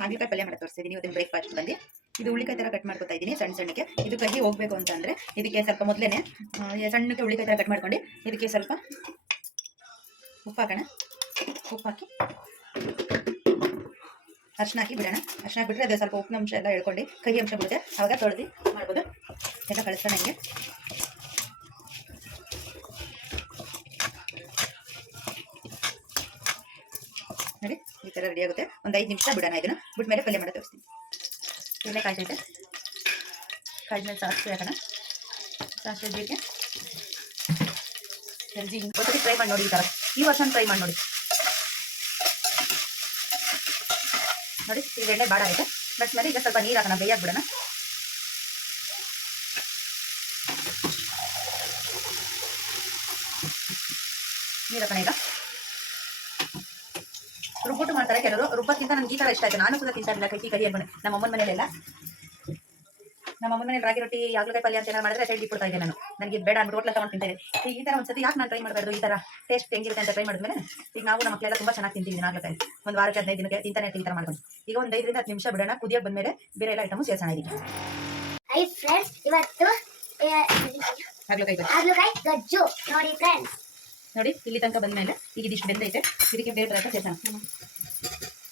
ಹಾಗಲಕಾಯಿ ಪಲ್ಯ ಮಾಡಿ ತೋರಿಸ್ತಿದ್ದೀನಿ ಇವತ್ತಿನ ಬ್ರೇಕ್ಫಾಸ್ಟ್ ಬಂದು. ಇದು ಉಳ್ಳಿಕಾಯಿ ಥರ ಕಟ್ ಮಾಡ್ಕೊತಾ ಇದ್ದೀನಿ ಸಣ್ಣ ಸಣ್ಣಕ್ಕೆ. ಇದು ಕಹಿ ಹೋಗಬೇಕು ಅಂತಂದರೆ ಇದಕ್ಕೆ ಸ್ವಲ್ಪ ಮೊದಲೇ ಸಣ್ಣಕ್ಕೆ ಉಳ್ಳಿಕಾಯಿ ಥರ ಕಟ್ ಮಾಡ್ಕೊಂಡು ಇದಕ್ಕೆ ಸ್ವಲ್ಪ ಉಪ್ಪು ಹಾಕೋಣ. ಉಪ್ಪು ಹಾಕಿ ಅರ್ಶಿನ ಹಾಕಿ ಬಿಡೋಣ. ಅರ್ಶಿನ ಬಿಟ್ಟರೆ ಅದು ಸ್ವಲ್ಪ ಉಪ್ಪಿನ ಅಂಶ ಎಲ್ಲ ಹೇಳ್ಕೊಂಡು ಕಹಿ ಅಂಶ ಬಿಡುತ್ತೆ, ಆವಾಗ ತೊಳೆದು ಮಾಡ್ಬೋದು. ಎಲ್ಲ ಕಳಿಸೋಣ ನನಗೆ. ನೋಡಿ ಈ ಥರ ರೆಡಿ ಆಗುತ್ತೆ. ಒಂದು 5 ನಿಮಿಷ ಬಿಡೋಣ. ಇದನ್ನು ಬಿಟ್ಟ ಮೇಲೆ ಪಲ್ಯ ಮಾಡಿ ತೋರಿಸ್ತೀನಿ. ಎಣ್ಣೆ ಕಾಯ್ತೈತೆ, ಕಾಯ್ದ ಸಾಸಿವೆ ಹಾಕೋಣ. ಸಾಸಿವೆ ಜೀರಿಗೆ ಸರಿ ಒಂದ್ಸತಿ ಟ್ರೈ ಮಾಡಿ ನೋಡಿ. ಈ ಥರ ಈ ವರ್ಷ ಟ್ರೈ ಮಾಡಿ ನೋಡಿ. ನೋಡಿ ಈಗ ಎಣ್ಣೆ ಬಾಡ ಆಗುತ್ತೆ. ಬಟ್ ಮೇಲೆ ಈಗ ಸ್ವಲ್ಪ ನೀರು ಹಾಕೋಣ, ಬೇಯಕ್ಕೆ ಬಿಡೋಣ. ನೀರು ಹಾಕೋಣ. ಈಗ ರುಬ್ಬಿಟ್ಟು ಮಾಡ್ತಾರೆ ಕೆಲವರು. ರುಬ್ಬಕ್ಕಿಂತ ನನಗೆ ಈ ಥರ ಇಷ್ಟ ಆಯ್ತು. ನಾನು ಕೂಡ ತಿಂತಾ ಇರಲಿಲ್ಲ ಕಹಿ ಅನ್ಕೊಂಡು. ನಮ್ಮ ಅಮ್ಮನ ಮನೇಲೆಲ್ಲ, ನಮ್ಮ ಅಮ್ಮನ ಮನೇಲಿ ರಾಗಿ ರೊಟ್ಟಿ ಹಾಗಲಕಾಯಿ ಪಲ್ಯ ಅಂತ ಏನಾರು ಮಾಡಿದ್ರೆ ಸೈಡ್ ಇಟ್ಬಿಡ್ತಾ ಇದ್ದೆ ನಾನು. ನನಗೆ ಬೇಡ ಅಂದ್ಬಿಟ್ಟು ಹೋಟ್ಲ ತಗೊಂಡು ತಿಂತೇನೆ. ಈ ಥರ ಒಂದ್ಸತಿ ಯಾಕೆ ನಾನು ಟ್ರೈ ಮಾಡಬಾರ್ದು? ಈ ಥರ ಟೇಸ್ಟ್ ಹೆಂಗಿರುತ್ತೆ ಅಂತ ಟ್ರೈ ಮಾಡಿದ್ಮೇಲೆ ಈಗ ನಾವು ನಮ್ಮ ಮಕ್ಕಳೆಲ್ಲ ತುಂಬ ಚೆನ್ನಾಗಿ ತಿಂತೀವಿ ಹಾಗಲಕಾಯಿ. ಒಂದು ವಾರಕ್ಕೆ 15 ದಿನಕ್ಕೆ ತಿಂತಾನೆ ಈ ಥರ ಮಾಡ್ಕೊಂಡು. ಈಗ ಒಂದು 5 ರಿಂದ 10 ನಿಮಿಷ ಬಿಡೋಣ. ಕುದಿಯೋಕೆ ಬಂದಮೇಲೆ ಬೇರೆ ಎಲ್ಲ ಐಟಮು ಸೇರಿಸೋಣ. ಇದಕ್ಕೆ ಹೈ ಫ್ರೆಂಡ್ಸ್, ಇವತ್ತು ಹಾಗಲಕಾಯಿ ಗಜ್ಜು ನೋಡಿ ಫ್ರೆಂಡ್ಸ್. ನೋಡಿ ಇಲ್ಲಿ ತನಕ ಬಂದಮೇಲೆ ಈಗ ಇದಿಷ್ಟು ಬೆಂದೈತೆ. ಇದಕ್ಕೆ ಬೇರೆ ಥರ ಸೇರಿಸೋಣ.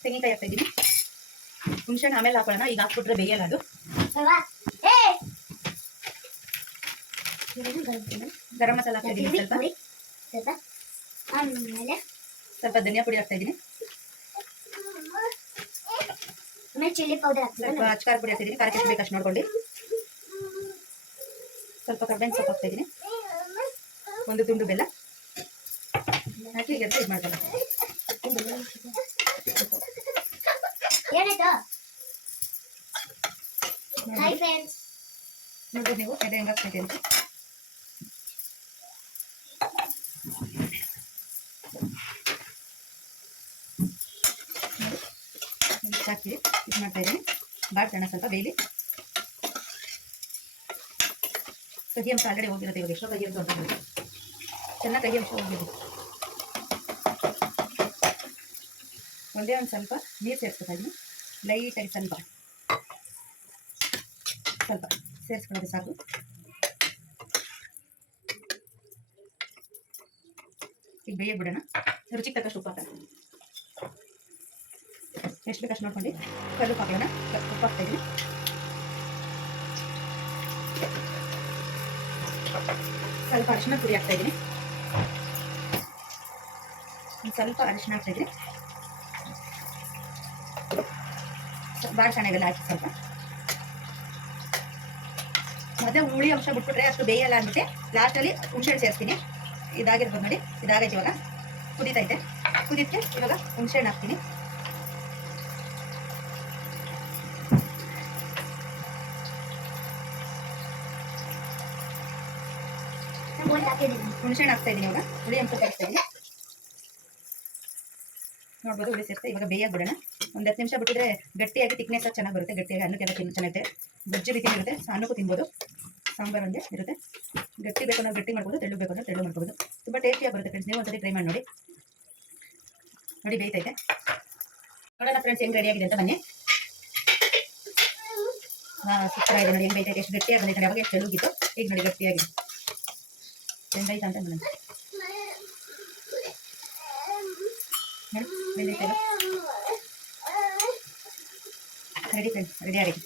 ತೆಂಗಿನಕಾಯಿ ಹಾಕ್ತಾ ಇದ್ದೀನಿ. ಹುಣಸೆಹಣ್ಣು ಆಮೇಲೆ ಹಾಕೊಳ್ಳೋಣ. ಈಗ ಹಾಕ್ಬಿಟ್ರೆ ಬೇಯಲ್ಲ ಅದು. ಗರಂ ಮಸಾಲ ಹಾಕ್ತಾ ಇದ್ದೀನಿ. ಸ್ವಲ್ಪ ಧನಿಯಾ ಪುಡಿ ಹಾಕ್ತಾ ಇದ್ದೀನಿ. ಚಿಲ್ಲಿ ಪೌಡರ್ ಸ್ವಲ್ಪ ಅಚ್ಕಾರ ಪುಡಿ ಹಾಕ್ತಿದ್ದೀನಿ. ಖಾರಕ್ಕೆ ಎಷ್ಟು ಬೇಕಷ್ಟು ನೋಡ್ಕೊಂಡು. ಸ್ವಲ್ಪ ಕರ್ಬೇವಿನ ಸೊಪ್ಪು ಹಾಕ್ತಾ ಇದ್ದೀನಿ. ಒಂದು ತುಂಡು ಬೆಲ್ಲ ಹಾಕಿ ಈಗ ಇದು ಮಾಡ್ಕೊಳ್ಳೋಣ. ನೋಡ್ಬೋದು ನೀವು ಎಡೆ ಹೆಂಗೆ ಆಗ್ತೈತೆ ಅಂತ. ಹಾಕಿ ಇದು ಮಾಡ್ತಾ ಇದ್ದೀನಿ. ಬಾಡ್ಸೋಣ ಸ್ವಲ್ಪ ಬೇಲಿ. ಕಹಿ ಅಂಶ ಆಲ್ರೆಡಿ ಹೋಗಿರುತ್ತೆ. ಇವಾಗ ಎಷ್ಟೋ ಕಹಿ ಅಂಶ ಹೋಗಿರುತ್ತೆ. ಚೆನ್ನಾಗಿ ಕಹಿ ಅಂಶ ಹೋಗಿದ್ದು. ಒಂದೇ ಒಂದು ಸ್ವಲ್ಪ ನೀರು ಸೇರಿಸ್ಕೊತಾ ಇದ್ದೀನಿ. ಲೈಟಾಗಿ ಸ್ವಲ್ಪ ಸ್ವಲ್ಪ ಸೇರಿಸ್ಕೊಳ್ಳೋದು ಸಾಕು. ಈಗ ಬೇಯ ಬಿಡೋಣ. ರುಚಿಗೆ ತಕ್ಕಷ್ಟು ಉಪ್ಪು ಹಾಕೋಣ. ಎಷ್ಟು ಬೇಕಷ್ಟು ನೋಡ್ಕೊಂಡು ಕಲ್ಲುಪ್ಪು ಹಾಕೋಣ. ಉಪ್ಪು ಹಾಕ್ತಾ ಇದ್ದೀನಿ. ಸ್ವಲ್ಪ ಅರಿಶಿನ ಪುಡಿ ಹಾಕ್ತಾ ಇದ್ದೀನಿ. ಸ್ವಲ್ಪ ಅರಿಶಿನ ಹಾಕ್ತಾ ಇದ್ದೀನಿ. ಭಾಳ ಚೆನ್ನಾಗೆಲ್ಲ ಹಾಕಿ ಸ್ವಲ್ಪ ಮತ್ತೆ ಹುಳಿ ಅಂಶ ಬಿಟ್ಬಿಟ್ರೆ ಅಷ್ಟು ಬೇಯಲ್ಲ ಅಂದ್ಬಿಟ್ಟು ಲಾಸ್ಟಲ್ಲಿ ಹುಣಸೆಹಣ್ಣು ಸೇರಿಸ್ತೀನಿ. ಇದಾಗಿರ್ಬೋದು ನೋಡಿ. ಇದಾಗೈತೆ. ಇವಾಗ ಕುದೀತೈತೆ. ಕುದಿಕ್ಕೆ ಇವಾಗ ಹುಣಸೆಹಣ್ಣು ಹಾಕ್ತೀನಿ. ಹುಣಸೆಹಣ್ಣು ಹಾಕ್ತಾ ಇದ್ದೀನಿ. ಇವಾಗ ಹುಳಿ ಅಂಶ ಸೇರಿಸ್ತಾ ಇದ್ದೀನಿ. ನೋಡ್ಬೋದು ಹುಳಿ ಸೇರಿಸ್ತಾ ಇವಾಗ ಬೇಯಕ್ಕೆ ಬಿಡೋಣ. ಒಂದು 10 ನಿಮಿಷ ಬಿಟ್ಟಿದ್ರೆ ಗಟ್ಟಿಯಾಗಿ ತಿಕ್ನೆಸ್ ಚೆನ್ನಾಗಿ ಬರುತ್ತೆ. ಗಟ್ಟಿಯಾಗಿ ಅನ್ನಕ್ಕೆಲ್ಲ ಚೆನ್ನಾಗಿರುತ್ತೆ. ಗೊಜ್ಜು ರೀತಿ ಇರುತ್ತೆ. ಅನ್ನಕ್ಕೂ ತಿನ್ಬೋದು. ಸಾಂಬಾರು ಒಂದೇ ಇರುತ್ತೆ. ಗಟ್ಟಿ ಬೇಕು ನಾವು ಗಟ್ಟಿ ಮಾಡ್ಬೋದು, ತೆಳ್ಳು ಬೇಕು ಅಂದರೆ ತೆಳ್ಳು ಮಾಡ್ಬೋದು. ತುಂಬ ಟೇಸ್ಟಿಯಾಗಿ ಬರುತ್ತೆ ಫ್ರೆಂಡ್ಸ್. ನೀವು ಒಂದ್ಸತಿ ಟ್ರೈ ಮಾಡಿ ನೋಡಿ. ನೋಡಿ ಬೇಯ್ತೈತೆ. ನೋಡೋಣ ಫ್ರೆಂಡ್ಸ್ ಹೆಂಗೆ ರೆಡಿಯಾಗಿದೆ ಅಂತ ಬನ್ನಿ. ಸೂಪರ್ ಆಗಿದೆ ನೋಡಿ. ಹೆಂಗೆ ಬೇಯ್ತೈತೆ. ಎಷ್ಟು ಗಟ್ಟಿಯಾಗಿ ಬಂದೈತೆ. ಯಾವಾಗ ಎಷ್ಟು ತೆಳುಗಿತ್ತು ಈಗ ನೋಡಿ ಗಟ್ಟಿಯಾಗಿದೆ. ಹೆಂಗೈತೆ ಅಂತ ನೋಡಿ. ನೋಡಿ ಬೆಂದೈತೆ. ರೆಡಿ ಫ್ರೆಂಡ್ಸ್, ರೆಡಿ ಆಗಿದೆ.